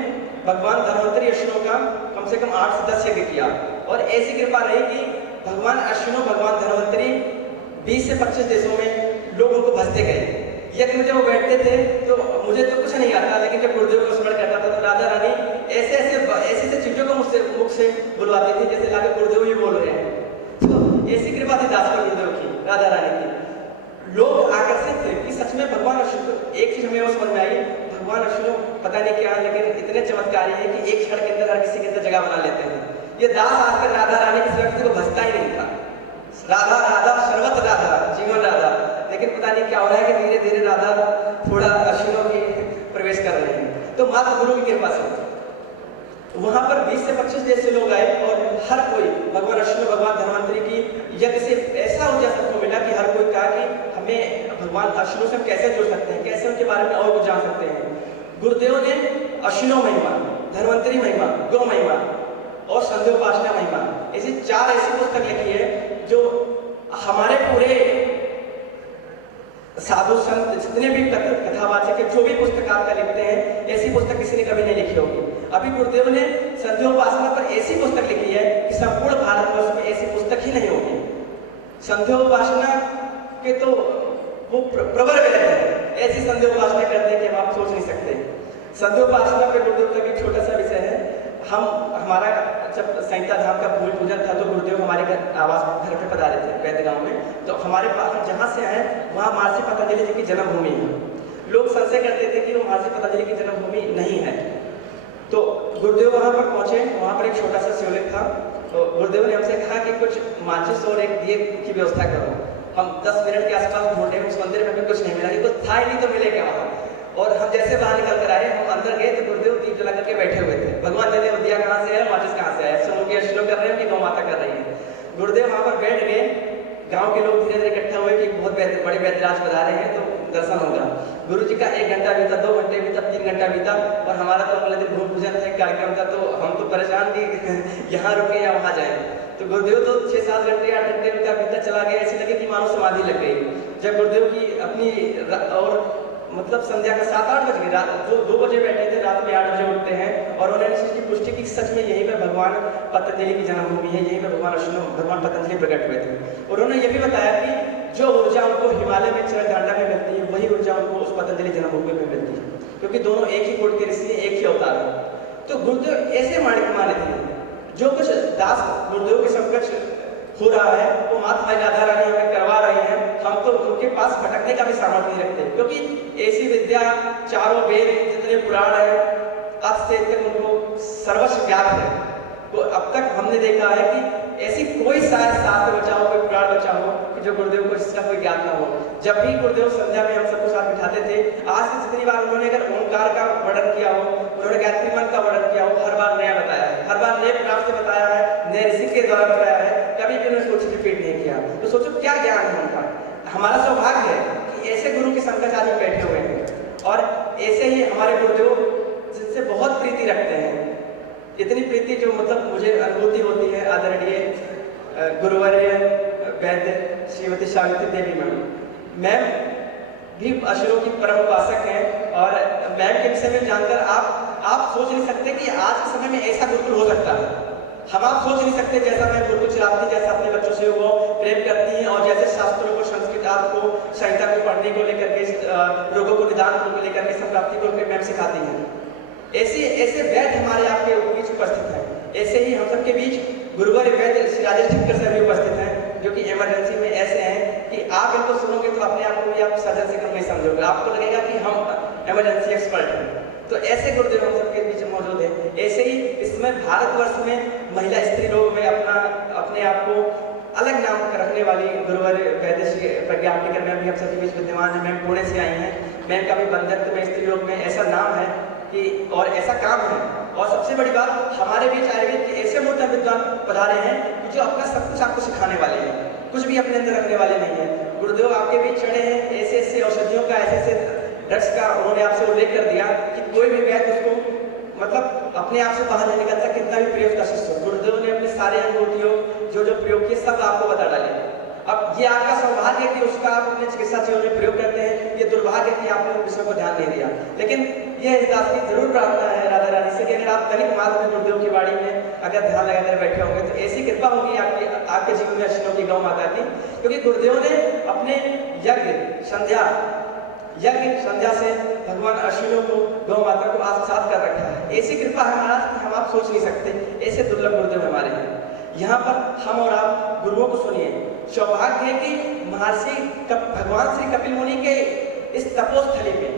भगवान धन्वंतरी अश्विनों का कम से कम 8 से 10 यज्ञ किया, और ऐसी कृपा रही कि भगवान अश्विनों, भगवान धन्वंतरी 20 से 25 देशों में लोगों को भजते गए। यज्ञ में जब वो बैठते थे तो मुझे तो कुछ नहीं आता, लेकिन जब गुरुदेव को स्मरण करता था तो राधा रानी ऐसे चीजों को मुख से बुलवाती थी जैसे लागे गुरुदेव ही बोल रहे हैं। तो ऐसी कृपा थी दास पर गुरुदेव की, राधा रानी की। लोग आकर्षित थे कि सच में भगवान अश्विनी, एक चीज हमें वो समझ में आई, भगवान अश्विनी पता नहीं क्या, लेकिन इतने चमत्कारी है कि एक क्षण के अंदर हर किसी के अंदर जगह बना लेते हैं। ये दास आजकल राधा रानी की व्यक्ति को भजता ही नहीं था। राधा राधा सर्वत्र राधा, जीवन राधा, लेकिन पता नहीं क्या हो रहा है कि धीरे धीरे राधा थोड़ा अश्विनों की प्रवेश कर रहे हैं। तो मात्र गुरु की कृपा से वहां पर 20 से 25 देश से लोग आए, और हर कोई भगवान अश्विनी, भगवान धन्वंतरी की यज्ञ से ऐसा ऊर्जा सबको मिला कि हर कोई कहा कि हमें भगवान अश्विनी से हम कैसे जुड़ सकते हैं, कैसे उनके बारे में और कुछ जान सकते हैं। गुरुदेव ने अश्विनो महिमा, धन्वंतरी महिमा, गौ महिमा और संध्योपासना महिमा, ऐसी 4 ऐसी पुस्तक लिखी है जो हमारे पूरे साधु संत जितने भी कथावाचक है, जो भी पुस्तकार का लिखते हैं, ऐसी पुस्तक किसी ने कभी नहीं लिखी होगी। अभी गुरुदेव ने संध्योपासना पर ऐसी पुस्तक लिखी है कि संपूर्ण भारतवर्ष में ऐसी पुस्तक ही नहीं होगी। संध्योपासना के तो वो प्रवर वैद्य है, ऐसी संध्या उपासना करते हैं कि हम आप सोच नहीं सकते। संध्या उपासना पे गुरुदेव का भी छोटा सा विषय है। हमारा जब संहिता धाम का भूमि पूजन था तो गुरुदेव हमारे आवास घर पे पधारे थे वैद्य गांव में। तो हमारे पास जहाँ से आए वहाँ महर्षि पतंजलि जी की जन्मभूमि है। लोग संशय करते थे कि वो महर्षि पतंजलि की जन्मभूमि नहीं है। तो गुरुदेव वहाँ पर पहुँचे, वहाँ पर एक छोटा सा शिवलिंग था। तो गुरुदेव ने हमसे कहा कि कुछ माचिस और एक दिए की व्यवस्था करो। हम 10 मिनट के आसपास ढूंढे उस मंदिर में, हमें कुछ नहीं मिला, ये कुछ था ही नहीं तो मिलेगा वहाँ। और हम जैसे बाहर निकल कर आए, हम अंदर गए तो गुरुदेव दीप जला करके बैठे हुए थे। भगवान जाने वो दिया कहाँ से है, माचिस कहाँ से आया, सुनो के श्लोक कर रहे हैं कि गौ माता कर रही है। गुरुदेव वहाँ पर बैठ गए। गांव के लोग धीरे धीरे इकट्ठा हुए कि बहुत बड़े वैद्यराज बता रहे हैं तो दर्शन होगा। गुरु जी का 1 घंटा बीता, 2 घंटे बीता, 3 घंटा बीता और हमारा तो अगले दिन भूमि पूजन था, कार्यक्रम था। तो हम तो परेशान कि यहाँ रुके या वहाँ जाए। तो गुरुदेव तो 6-7 घंटे 8 घंटे बीता चला गया। ऐसे लगे कि मानो समाधि लग गई। जब गुरुदेव की अपनी और मतलब संध्या का 7-8 बज गए, रात 2 बजे बैठे थे, रात में 8 बजे उठते हैं। और उन्होंने इसकी पुष्टि की सच में यहीं पर भगवान पतंजलि की जन्मभूमि है, यहीं पर भगवान पतंजलि प्रकट हुए थे। और उन्होंने ये भी बताया कि जो ऊर्जा उनको हिमालय में चरणदांडा में मिलती है वही ऊर्जा उनको उस पतंजलि जन्मभूमि में मिलती है, क्योंकि दोनों एक ही कोट के ऋषि, एक ही अवतार है। तो गुरुदेव ऐसे माने थे। जो कुछ दास गुरुदेव के समकक्ष हो रहा है वो माता राधा रानी हमें करवा रही है। हम तो उनके पास भटकने का भी सामर्थ्य नहीं रखते, क्योंकि ऐसी विद्या, चारों वेद, जितने पुराण है, आज से तक उनको सर्वस्व ज्ञात है। तो अब तक हमने देखा है कि ऐसी कोई शास्त्र बचाओ, कोई पुराण बचाओ कि जो गुरुदेव को इसका कोई ज्ञात ना हो। जब भी गुरुदेव संध्या में हम सबको साथ बिठाते थे, आज से जितनी बार उन्होंने अगर ओंकार का वर्णन किया हो, उन्होंने गायत्री मंत्र का वर्णन किया हो, हर बार नया बताया है, हर बार नए प्रकार से बताया है, नए ऋषि के द्वारा बताया है। कभी भी उन्होंने कुछ रिपीट नहीं किया। तो सोचो क्या ज्ञान है उनका। हमारा सौभाग्य है कि ऐसे गुरु के संकट आज बैठे हुए हैं और ऐसे ही हमारे गुरुदेव जिनसे बहुत प्रीति रखते हैं। इतनी प्रीति जो मतलब मुझे अनुभूति होती है। आदरणीय गुरुवर्य वैद्य श्रीमती सावित्री देवी मैम भी असुरों की परम उपासक हैं। और मैम के विषय में जानकर आप सोच नहीं सकते कि आज के समय में ऐसा गुरुकुल हो सकता है। हम आप सोच नहीं सकते जैसा मैं गुरुकुल चलाती, जैसा अपने बच्चों से वो प्रेम करती हैं और जैसे शास्त्रों को, संस्कृत को, संहिता को पढ़ने को लेकर के, रोगों को निदान को लेकर के, संप्राप्ति को मैम सिखाती हैं। ऐसे वैद्य हमारे आपके बीच उपस्थित हैं। ऐसे ही हम सबके बीच गुरुवर वैद्य श्री राजेश ठक्कर सर भी उपस्थित हैं, जो कि इमरजेंसी में ऐसे हैं कि आप इनको सुनोगे तो अपने आप को भी आप सर्जन से कम नहीं समझोगे, आपको लगेगा कि हम इमरजेंसी एक्सपर्ट हैं। तो ऐसे गुरुदेव हम सबके बीच मौजूद हैं। ऐसे ही इसमें भारतवर्ष में महिला स्त्री रोग में अपने आप को अलग नाम रखने वाली गुरुवर वैद्य श्री प्रज्ञा आप्टिकर मैम भी हम सबके बीच विद्यमान है। मैम पुणे से आई हैं। मैम का भी बंधत्व में स्त्री रोग में ऐसा नाम है कि और ऐसा काम है। और सबसे बड़ी बात, हमारे बीच आयुर्वेद के ऐसे मोटे विद्वान पधारे हैं कि जो अपना सब कुछ आपको सिखाने वाले हैं, कुछ भी अपने अंदर रखने वाले नहीं है। गुरुदेव आपके बीच चढ़े हैं। ऐसे औषधियों का, ऐसे ड्रग्स का उन्होंने आपसे उल्लेख कर दिया कि कोई भी वैद्य उसको मतलब अपने आप से बाहर नहीं निकलता, कितना भी प्रयोग का शिष्य हो। गुरुदेव ने अपने सारे अंगूठियों जो प्रयोग किए सब आपको बता डाले। अब ये आपका सौभाग्य है कि उसका आप अपने चिकित्सा जीवन में प्रयोग करते हैं। ये दुर्भाग्य है कि आपने उन विषयों को ध्यान नहीं दिया। लेकिन ये हरिदास की जरूर प्रार्थना है राधा रानी से कि अगर आप तनिक मात्र में गुरुदेव की वाणी में अगर ध्यान लगाकर बैठे होंगे तो ऐसी कृपा होगी आपके जीवन में अश्विनों की गौ माता की। क्योंकि गुरुदेव ने अपने यज्ञ संध्या से भगवान अश्विनों को, गौ माता को आत्मसात कर रखा है। ऐसी कृपा है महाराज कि हम आप सोच नहीं सकते। ऐसे दुर्लभ गुरुदेव हमारे हैं। यहाँ पर हम और आप गुरुओं को सुनिए। सौभाग्य है कि महर्षि भगवान श्री कपिल मुनि के इस तपोस्थली में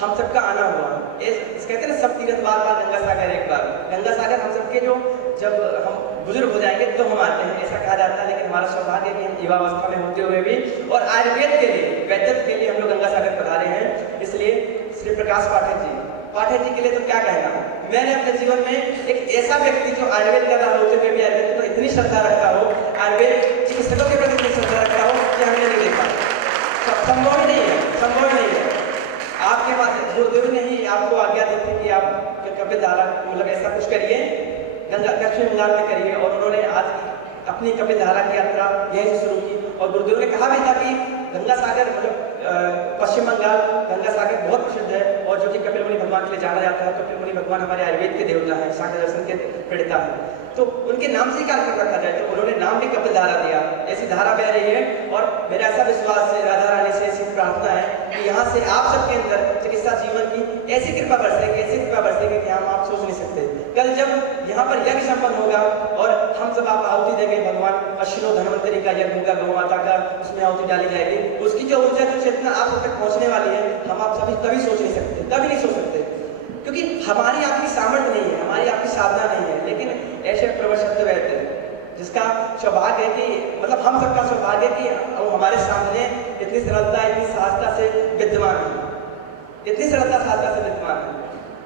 हम सबका आना हुआ। कहते हैं ना, सब तीर्थ बार गंगा सागर एक बार। गंगा सागर हम सबके जो जब हम बुजुर्ग हो जाएंगे तो हम आते हैं, ऐसा कहा जाता है। लेकिन हमारा सौभाग्य है कि हम युवावस्था में होते हुए भी और आयुर्वेद के लिए, वैद्यत्व के लिए हम लोग गंगा सागर पधारे हैं। इसलिए श्री प्रकाश पाठक जी के लिए तो क्या कहना। मैंने अपने जीवन में एक ऐसा व्यक्ति जो आयुर्वेद कर रहा होते हुए भी आयुर्वेद को इतनी श्रद्धा रखता हो, आयुर्वेद चिकित्सकों के प्रति इतनी श्रद्धा रखता हो कि हमने नहीं देखा। संभव ही नहीं है। आपके पास गुरुदेव ने ही आपको आज्ञा दी थी कि आप कपिल धारा मतलब ऐसा कुछ करिए, दक्षिण बंगाल में करिए। और उन्होंने आज अपनी कपिल धारा की यात्रा यहीं से शुरू की। और गुरुदेव ने कहा भी था कि गंगा सागर मतलब पश्चिम बंगाल गंगा सागर बहुत प्रसिद्ध है और जो कि कपिल मुनि भगवान के लिए जाना जाता है। कपिल मुनि भगवान हमारे आयुर्वेद के देवता हैं, सांख्य दर्शन के प्रणेता हैं। तो उनके नाम से कार्यक्रम रखा जाए तो उन्होंने नाम भी कपिल धारा दिया। ऐसी धारा बह रही है और मेरा ऐसा विश्वास है, राधा रानी से ऐसी प्रार्थना है कि यहाँ से आप सबके अंदर चिकित्सा जीवन की ऐसी कृपा बरसेगी कि हम आप सोच नहीं सकते। कल जब यहाँ पर यज्ञ संपन्न होगा और हम सब आप आहुति देंगे, भगवान अश्विनो धन्वंतरि का यज्ञ होगा, गौ माता का उसमें आहुति डाली जाएगी, उसकी जो ऊर्जा जो चेतना आप तक पहुँचने वाली है, हम आप सभी कभी सोच नहीं सकते, कभी नहीं सोच सकते, क्योंकि हमारी आपकी सामर्थ्य नहीं है, हमारी आपकी साधना नहीं है। लेकिन ऐसे प्रवर शब्द रहते हैं जिसका सौभाग्य है कि मतलब हम सबका सौभाग्य है कि वो हमारे सामने इतनी सरलता, इतनी सहजता से विद्यमान है, इतनी सरलता सहजता से विद्यमान है।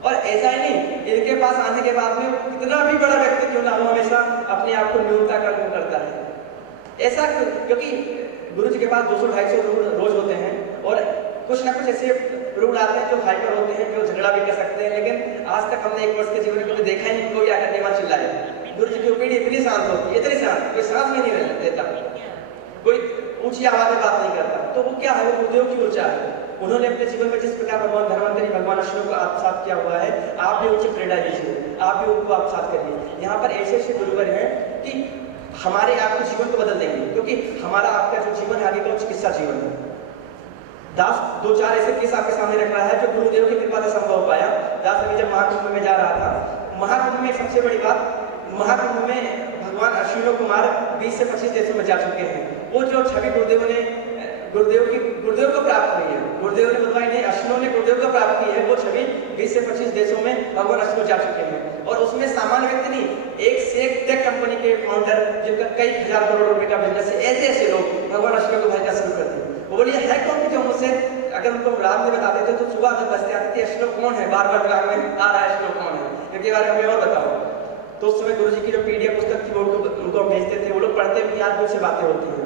और ऐसा ही नहीं, इनके पास आने के बाद में कितना भी बड़ा व्यक्ति क्यों ना हो, हमेशा अपने आप को न्यूनता का अनुभव करता है। ऐसा क्योंकि गुरु जी के पास 200-250 रोज होते हैं और कुछ ना कुछ ऐसे रूल आते हैं जो हाइपर होते हैं, जो झगड़ा भी कर सकते हैं। लेकिन आज तक हमने 1 वर्ष के जीवन में कभी देखा ही नहीं कोई आकर के वहां चिल्लाए। गुरु जी की ओपीडी इतनी शांत होती है, इतनी शांत, कोई सांस भी नहीं लेता, कोई ऊंची आवाज में बात नहीं करता। तो वो क्या है, वो गुरुदेव की ऊर्जा है। उन्होंने अपने जीवन में जिस प्रकार भगवान धन्वंतरि भगवान अश्विनो को आत्मसात किया हुआ है, आप भी उनसे प्रेरणा लीजिए, आप भी उनको आत्मसात करिए। यहाँ पर ऐसे ऐसे गुरुवर हैं कि हमारे आपके जीवन को बदल देंगे, क्योंकि हमारा आपका जो जीवन है आगे का चिकित्सा जीवन है। दास 2-4 ऐसे केस आपके सामने रख रहा है जो गुरुदेव की कृपा से संभव हो पाया। दास अभी जब महाकुंभ में जा रहा था, महाकुंभ में सबसे बड़ी बात, महाकुंभ में भगवान अश्विनो कुमार 20 से 25 देशों में जा चुके हैं। वो जो छवि गुरुदेव को प्राप्त हुई है, गुरुदेव ने बताई नहीं, अश्विनो ने गुरुदेव को प्राप्त की है, वो छवि 20 से 25 देशों में भगवान अश्विनो जा चुके हैं। और उसमें सामान्य व्यक्ति नहीं, एक से एक टेक कंपनी के फाउंडर जिनका कई हजार करोड़ रुपए का बिजनेस है, ऐसे ऐसे लोग भगवान अश्विनो को भेजना शुरू कर दिए। वो बोलिए है कौन कि जो मुझसे अगर उनको रात में बता देते तो सुबह जब बसते आती थी, अश्विनो कौन है, बार बार दिमाग में आ रहा है अश्विनो कौन है, इनके बारे में हमें और बताओ। तो उस समय गुरु जी की जो पीडीएफ पुस्तक थी वो उनको हम भेजते थे, वो लोग पढ़ते भी, आज भी उससे बातें होती हैं।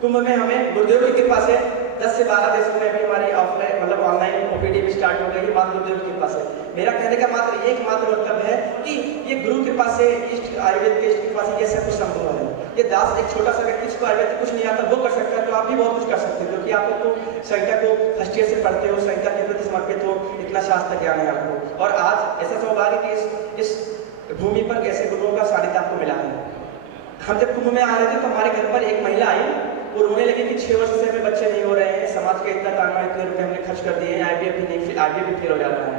कुंभ में हमें गुरुदेव की कृपा से 10 से 12 देशों में भी हमारी ऑफलाइन मतलब ऑनलाइन ओपीडी भी स्टार्ट हो गई, मात्र गुरुदेव की कृपा से। मेरा कहने का मात्र एकमात्र मतलब है कि ये गुरु कृपा से, इष्ट आयुर्वेद के इष्ट कृपा से ये सब कुछ संभव है। ये दास एक छोटा सा व्यक्ति जिसको आयुर्वेद कुछ नहीं आता वो कर सकता है, तो आप भी बहुत कुछ कर सकते हो, क्योंकि आप तो संहिता को फर्स्ट ईयर से पढ़ते हो, संहिता के प्रति समर्पित हो, इतना शास्त्र ज्ञान है आपको। और आज ऐसा सौभाग्य कि इस भूमि पर ऐसे गुरुओं का सानिध्य आपको मिला है। हम जब कुंभ में आ रहे थे तो हमारे घर पर एक महिला आई और रोने लगी कि 6 वर्ष से हमें बच्चे नहीं हो रहे हैं, समाज का इतना ताना, इतने रुपए हमने खर्च कर दिए हैं, आईवीएफ भी फेल हो जाता है।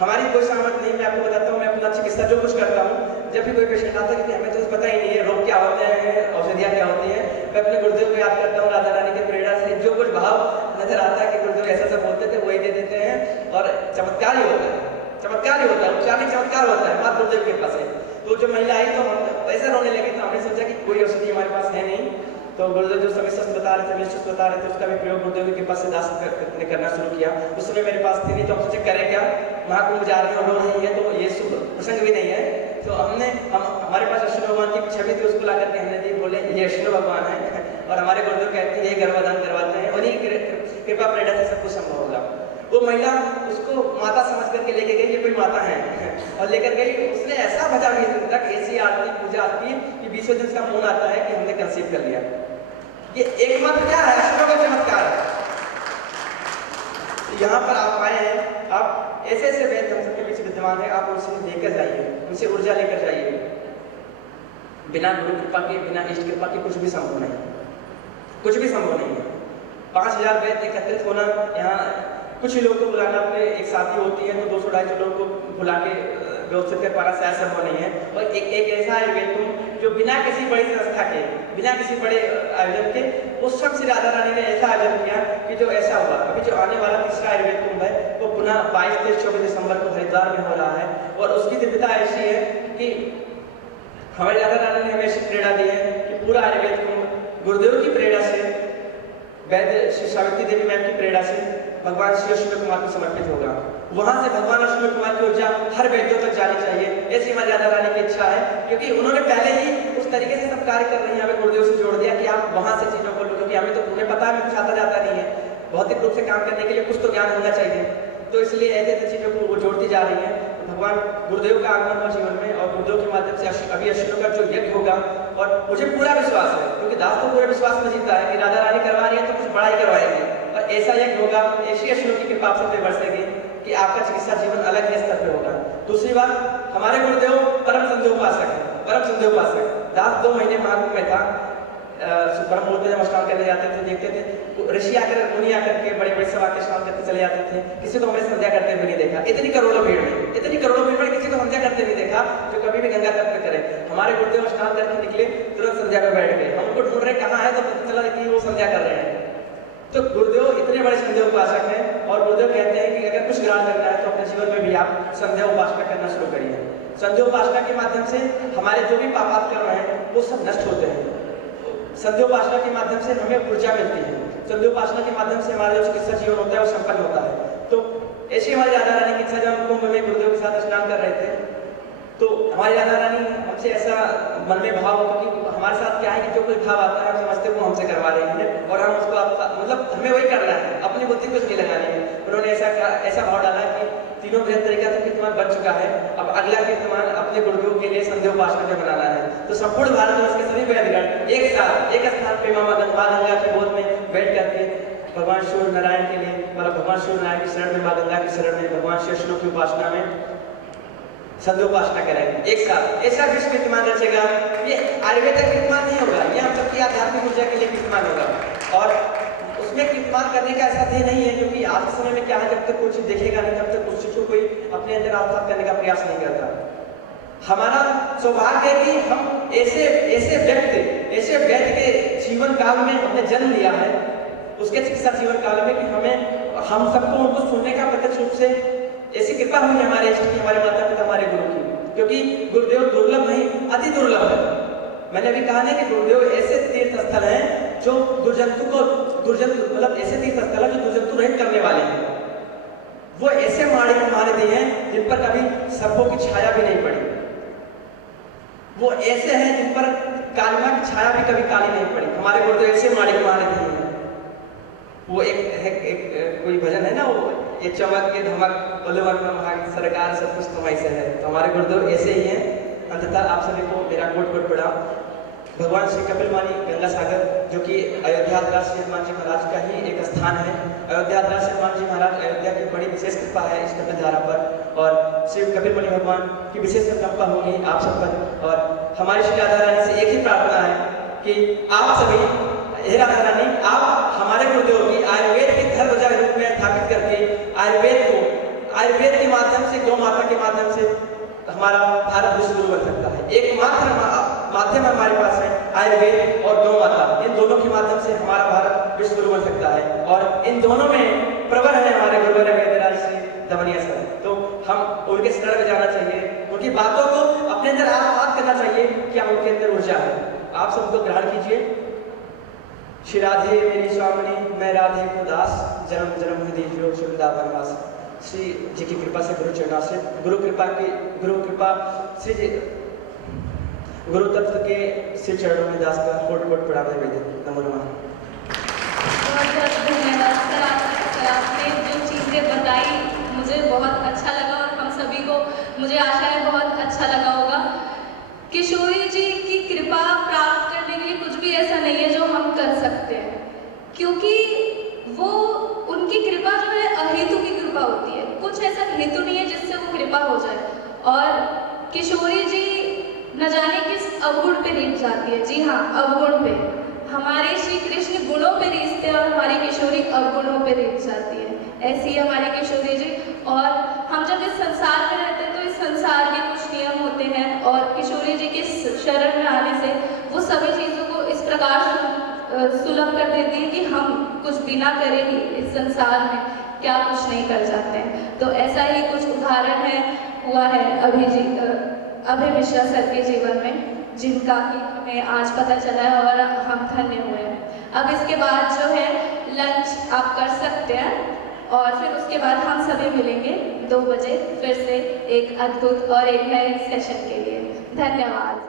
हमारी कोई सामर्थ्य नहीं, मैं आपको बताता हूँ, मैं अपना चिकित्सा जो कुछ करता हूँ, जब भी कोई पेशेंट आता है कि हमें तो पता ही नहीं है रोग क्या होते हैं, औषधियाँ क्या होती हैं, मैं अपने गुरुदेव को याद करता हूँ, राधा रानी की प्रेरणा से जो कुछ भाव नजर आता है कि गुरुदेव ऐसा सब बोलते थे वही दे देते हैं और चमत्कार ही होता है, चमत्कार ही होता है, उपचार ही चमत्कार होता है मात्र गुरुदेव के कृपा से। तो जो महिला आई तो हम ऐसा रोने लगी, तो हमने सोचा कि कोई औषधि हमारे पास है नहीं, तो गुरुदेव जो समय शस्त्र बता रहे थे, विशेष बता रहे थे, उसका भी प्रयोग गुरुदेव के कृपा से दास ने करना शुरू किया। उस समय मेरे पास थी नहीं, तो हम सोचे करें क्या, महाकुंभ जा रहे हैं और रो रही है, तो ये शुभ प्रसंग भी नहीं है। तो हमारे पास अश्विनो भगवान की छवि थी, उसको ला करके हमने दी, बोले ये अश्विनो भगवान है और हमारे गुरुदेव कहते हैं ये गर्भदान करवाते हैं और ये कृपा प्रेरणा से सब कुछ संभव होगा। वो महिला उसको माता समझ करके लेके गई, ये कोई माता है और लेकर गई, उसने ऐसा भजा 20 दिन तक, ऐसी आरती पूजा आती कि 20वें दिन का फोन आता है कि हमने कंसीव कर लिया। ये एकमात्र क्या है, अश्विनो का चमत्कार है। यहाँ पर आप आए हैं, आप ऐसे ऐसे वैद्य हम सबके बीच विद्यमान है, आप उनसे लेकर जाइए, उनसे ऊर्जा लेकर जाइए। बिना गुरु कृपा के, बिना इष्ट कृपा के कुछ भी संभव नहीं, कुछ भी संभव नहीं है। 5000 वैद्य एकत्रित होना, यहाँ कुछ ही लोग को बुलाना, अपने एक साथी होती है तो 200-250 लोग को बुला के व्यवस्थित कर पाना शायद संभव नहीं है। और एक ऐसा आयुर्वेद जो बिना किसी बड़ी संस्था के, बिना किसी बड़े आयोजन के, उस समय श्री राधा रानी ने ऐसा आयोजन किया कि जो ऐसा हुआ। अभी जो आने वाला तीसरा आयुर्वेद कुंभ है वो पुनः 22, 23, 24 दिसंबर को हरिद्वार में हो रहा है और उसकी दिव्यता ऐसी है कि हमारी राधा रानी ने हमें ऐसी प्रेरणा दी है कि पूरा आयुर्वेद कुंभ गुरुदेव की प्रेरणा से, वैद्य श्री सावित्री देवी मैम की प्रेरणा से भगवान श्री अश्विनो कुमार को समर्पित होगा। वहां से भगवान अश्विनो कुमार की ऊर्जा हर वैद्यों तक जानी चाहिए, ऐसी हमारी राधा रानी की इच्छा है, क्योंकि उन्होंने पहले ही उस तरीके से सब कार्य कर रही है, हमें गुरुदेव से जोड़ दिया कि आप वहां से चीजों को लो, क्योंकि हमें तो उन्हें पता है हमें कुछ आता जाता नहीं है, भौतिक रूप से काम करने के लिए कुछ तो ज्ञान होना चाहिए, तो इसलिए ऐसे ऐसे चीजों को वो जोड़ती जा रही है। तो भगवान गुरुदेव का आगमन हुआ जीवन में और गुरुदेव के माध्यम से अभी अश्विनो का जो यज्ञ होगा, और मुझे पूरा विश्वास है, क्योंकि दास को पूरा विश्वास में जीता है कि राधा रानी करवा रही है तो कुछ बड़ा ही करवाएंगे। और ऐसा यज्ञ होगा, ऐसी ईश्वर की कृपा आप सब पे बरसेगी कि आपका चिकित्सा जीवन अलग ही स्तर पे होगा। दूसरी बात, हमारे गुरुदेव परम संध्योपासक है, परम संध्योपासक। लास्ट 2 महीने मार्ग में था, ब्रह्म मुहूर्त में जब स्नान करने जाते थे, देखते थे ऋषि आकर, मुनि आकर के बड़े बड़े सब आके स्नान करके चले जाते थे। किसी को हमने संध्या करते हुए नहीं देखा, इतनी करोड़ों भीड़ में, इतनी करोड़ों भीड़ में किसी को संध्या करते नहीं देखा जो कभी भी गंगा तट पे करे। हमारे गुरुदेव स्नान करके निकले, तुरंत संध्या में बैठ गए। हम उनको ढूंढ रहे कहाँ है, तो पता चला कि वो संध्या कर रहे हैं। तो गुरुदेव इतने बड़े संध्या उपासक हैं, और गुरुदेव कहते हैं कि अगर कुछ ग्रहण करना है तो अपने जीवन में भी आप संध्या उपासना करना शुरू करिए। संध्या उपासना के माध्यम से हमारे जो भी पापात कर्म हैं वो सब नष्ट होते हैं। संध्या उपासना के माध्यम से हमें ऊर्जा मिलती है। संध्या उपासना के माध्यम से हमारा जो चिकित्सा जीवन होता है वो संपन्न होता है। तो ऐसी हमारी राधा रानी की इच्छा, जब कुंभ में गुरुदेव के साथ स्नान कर रहे थे तो हमारी राधा रानी हमसे ऐसा मन में भाव, क्योंकि हमारे साथ क्या है कि जो कोई भाव आता है हम समझते वो हमसे करवा रही है और हम उसको मतलब हमें वही करना है, अपनी बुद्धि कुछ नहीं लगानी है। उन्होंने ऐसा भाव डाला कि तीनों बृहद तरीका से कीर्तमान बन चुका है, अब अगला कीर्तमान अपने गुरुदेव के लिए संध्या उपासना में बनाना है। तो संपूर्ण भारत में उसके सभी वैदिकगण एक साथ एक स्थान पे माँ गंगा की गोद में बैठ करके भगवान सूर्य नारायण के लिए, मतलब भगवान सूर्य नारायण की शरण में, माँ गंगा की शरण में, भगवान श्री विष्णु की उपासना में संध्या उपासना करेंगे एक साथ। ऐसा विश्व कीर्तमान रचेगा। ये आयुर्वेदिक कीर्तमान नहीं होगा, ये हम सबकी आध्यात्मिक ऊर्जा के लिए कीर्तमान होगा। और उसमें कीर्तमान करने का ऐसा ध्येय नहीं है, क्योंकि आज के समय में क्या है, जब तक कुछ देखेगा नहीं तब तक उस चीज को कोई अपने अंदर आत्मसात करने का प्रयास नहीं करता। हमारा सौभाग्य है कि हम ऐसे व्यक्ति के जीवन काल में हमने जन्म लिया है, उसके चिकित्सा जीवन काल में, कि हम सबको उनको सुनने का प्रत्यक्ष रूप से ऐसी कृपा हुई है हमारे इष्ट की, हमारे माता पिता, हमारे गुरु की। क्योंकि गुरुदेव दुर्लभ नहीं, अति दुर्लभ है। मैंने अभी कहा नहीं कि गुरुदेव ऐसे तीर्थ स्थल हैं जो दुर्जंतु मतलब ऐसे तीर्थ स्थल है जो दुर्जंतु रहित करने वाले हैं। वो ऐसे माड़ी को मारे दिए हैं जिन पर कभी सर्पों की छाया भी नहीं पड़ी। वो ऐसे हैं जिन पर कालिमा की छाया भी कभी काली नहीं पड़ी। हमारे गुरुदेव ऐसे माड़ी को मारे दिए हैं। वो एक कोई भजन है ना, वो ये चमक के धमक बलवन सरकार सब कुछ तुम्हारी से है। तो हमारे गुरुदेव ऐसे ही हैं। अंततः आप सभी को मेरा कोट कोट प्रणाम। भगवान श्री कपिल मुनि गंगा सागर, जो कि अयोध्या श्री हनुमान जी महाराज का ही एक स्थान है। अयोध्या श्री हनुमान जी महाराज, अयोध्या की बड़ी विशेष कृपा है इस कपिल धारा पर, और श्री कपिल मुनि भगवान की विशेष कृपा होगी आप सब पर। और हमारी श्री राधा रानी से एक ही प्रार्थना है कि आप सभी, हे राधा रानी, आप हमारे गुरुदेव की आयुर्वेद की ध्वजा रूप में स्थापित करके आयुर्वेद के माध्यम से, गौ माता के माध्यम से हमारा भारत विश्व गुरु बन सकता है। एकमात्र माध्यम हमारे पास है आयुर्वेद और गौ माता, इन दोनों के माध्यम से हमारा भारत विश्व गुरु बन सकता है। और इन दोनों में प्रबल है हमारे गुरुवर वेदराज श्री दमनिया सर। तो हम उनके शरण में जाना चाहिए, उनकी बातों को अपने अंदर आत्मसात करना चाहिए कि हम उनके अंदर ऊर्जा है। आप सबको ग्रहण कीजिए। श्री राधे मेरी स्वामिनी, मैं राधे को दास, जन्म जन्म में दीजियो वनवास। श्री जी की कृपा से, गुरु चरणाश्रित, गुरु कृपा श्री जी, गुरु तत्व के श्री चरणों में दास का कोट कोट प्रणाम निवेदित। नमो नमः। बहुत बहुत धन्यवाद सर, आपने जो चीज़ें बताई मुझे बहुत अच्छा लगा, और हम सभी को मुझे आशा है बहुत अच्छा लगा होगा। किशोरी जी की कृपा प्राप्त करने के लिए कुछ भी ऐसा नहीं है जो हम कर सकते हैं, क्योंकि वो उनकी कृपा जो है अहेतु की कृपा होती है। कुछ ऐसा हेतु नहीं है जिससे वो कृपा हो जाए। और किशोरी जी न जाने किस अवगुण पे रीझ जाती है। जी हाँ, अवगुण पे। हमारे श्री कृष्ण गुणों पे रीझते हैं और हमारी किशोरी अवगुणों पे रीझ जाती है। ऐसी है हमारी किशोरी जी। और हम जब इस संसार में रहते हैं तो इस संसार के कुछ नियम होते हैं, और किशोरी जी के शरण में आने से वो सभी चीज़ों को इस प्रकार सुलभ कर देती है कि हम कुछ बिना करे ही इस संसार में क्या कुछ नहीं कर जाते हैं। तो ऐसा ही कुछ उदाहरण हुआ है अभय मिश्रा सर के जीवन में, जिनका कि हमें आज पता चला है और हम धन्य हुए हैं। अब इसके बाद जो है लंच आप कर सकते हैं, और फिर उसके बाद हम सभी मिलेंगे 2 बजे फिर से एक अद्भुत और एक नए सेशन के लिए। धन्यवाद।